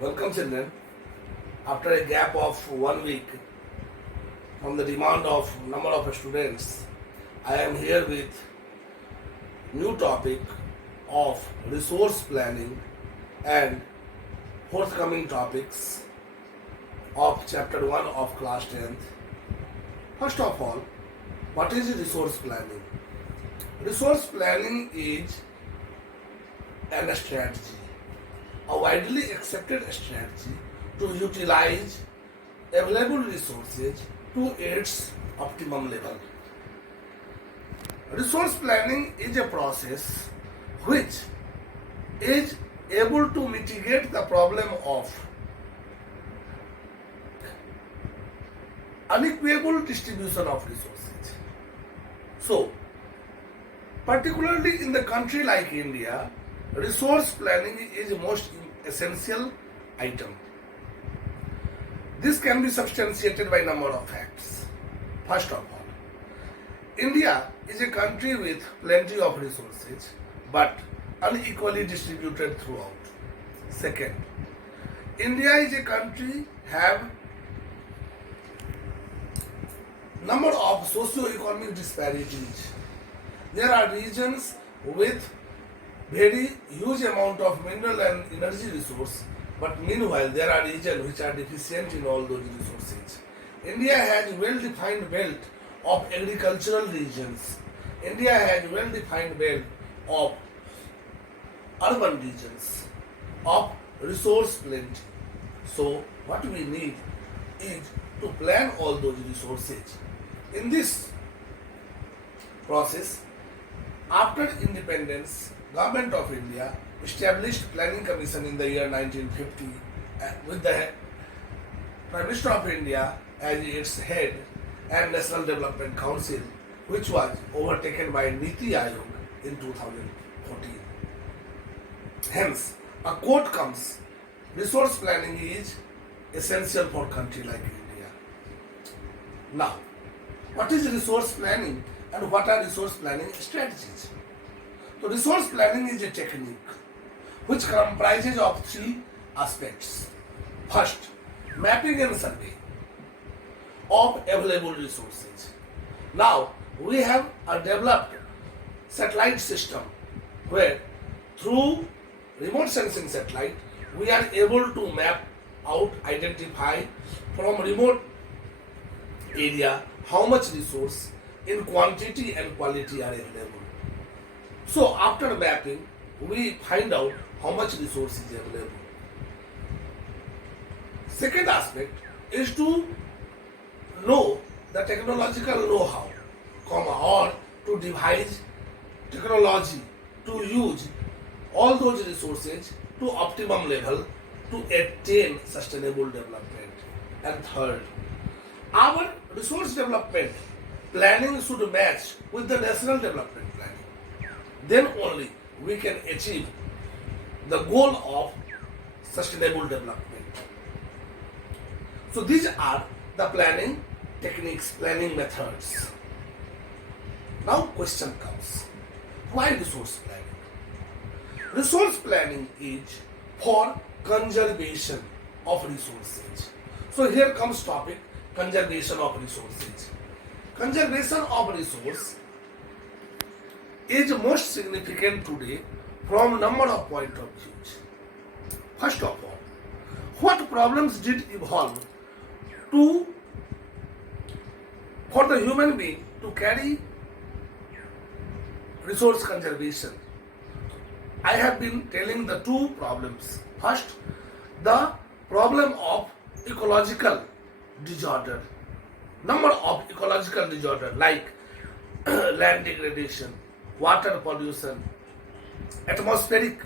Welcome, children. After a gap of 1 week from the demand of number of students, I am here with new topic of resource planning and forthcoming topics of chapter 1 of class 10th. First of all, what is resource planning? Resource planning is an strategy, a widely accepted strategy to utilize available resources to its optimum level. Resource planning is a process which is able to mitigate the problem of unequal distribution of resources. So, particularly in the country like India, resource planning is the most essential item. This can be substantiated by a number of facts. First of all, India is a country with plenty of resources but unequally distributed throughout. Second, India is a country have number of socio-economic disparities. There are regions with very huge amount of mineral and energy resource, but meanwhile there are regions which are deficient in all those resources. India has well-defined belt of agricultural regions. India has well-defined belt of urban regions, of resource plenty. So what we need is to plan all those resources. In this process, after independence, Government of India established Planning Commission in the year 1950 with the Prime Minister of India as its head and National Development Council, which was overtaken by Niti Aayog in 2014. Hence, a quote comes, resource planning is essential for a country like India. Now, what is resource planning and what are resource planning strategies? So resource planning is a technique which comprises of three aspects. First, mapping and survey of available resources. Now, we have a developed satellite system where through remote sensing satellite, we are able to map out, identify from remote area how much resource in quantity and quality are available. So after mapping, we find out how much resource is available. Second aspect is to know the technological know-how, or to devise technology to use all those resources to optimum level to attain sustainable development. And third, our resource development planning should match with the national development planning. Then only we can achieve the goal of sustainable development. So these are the planning techniques, planning methods. Now question comes, why resource planning? Resource planning is for conservation of resources. So here comes topic, conservation of resources. Conservation of resource is most significant today from number of point of views. First of all, what problems did evolve for the human being to carry resource conservation? I have been telling the two problems. First, the problem of ecological disorder. Number of ecological disorder like land degradation, water pollution, atmospheric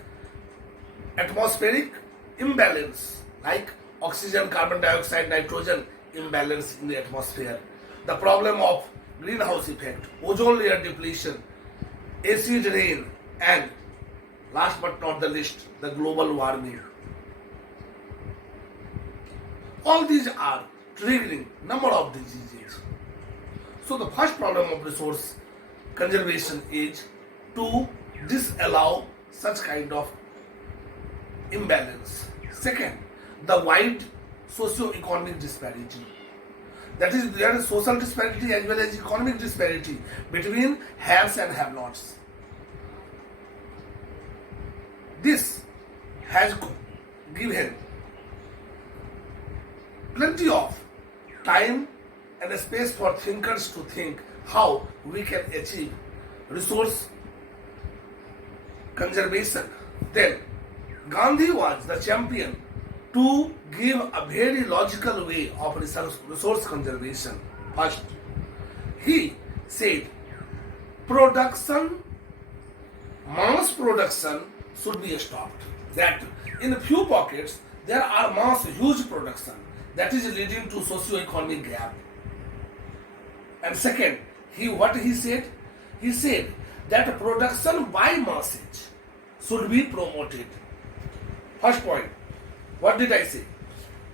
imbalance like oxygen, carbon dioxide, nitrogen imbalance in the atmosphere, the problem of greenhouse effect, ozone layer depletion, acid rain, and last but not the least, the global warming. All these are triggering number of diseases. So the first problem of resource conservation is to disallow such kind of imbalance. Second, the wide socio-economic disparity. That is, there is social disparity as well as economic disparity between haves and have-nots. This has given plenty of time and space for thinkers to think how we can achieve resource conservation. Then Gandhi was the champion to give a very logical way of resource conservation. First, he said production, mass production should be stopped. That in a few pockets there are huge production that is leading to socio-economic gap. And second, what he said? He said that production by masses should be promoted. First point, what did I say?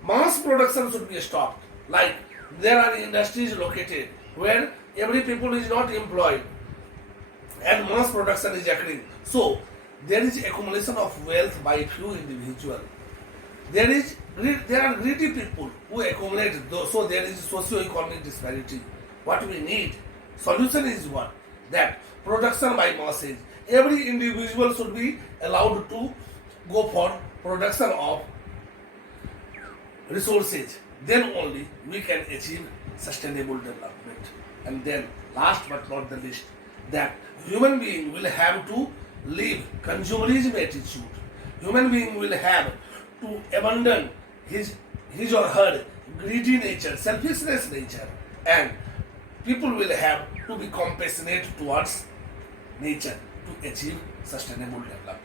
Mass production should be stopped. Like there are industries located where every people is not employed and mass production is occurring. So there is accumulation of wealth by few individuals. There are greedy people who accumulate, so there is socio-economic disparity. What we need, solution is what? That production by masses. Every individual should be allowed to go for production of resources. Then only we can achieve sustainable development. And then, last but not the least, that human being will have to leave consumerism attitude. Human being will have to abandon his or her greedy nature, selfishness nature, and people will have to be compassionate towards nature to achieve sustainable development.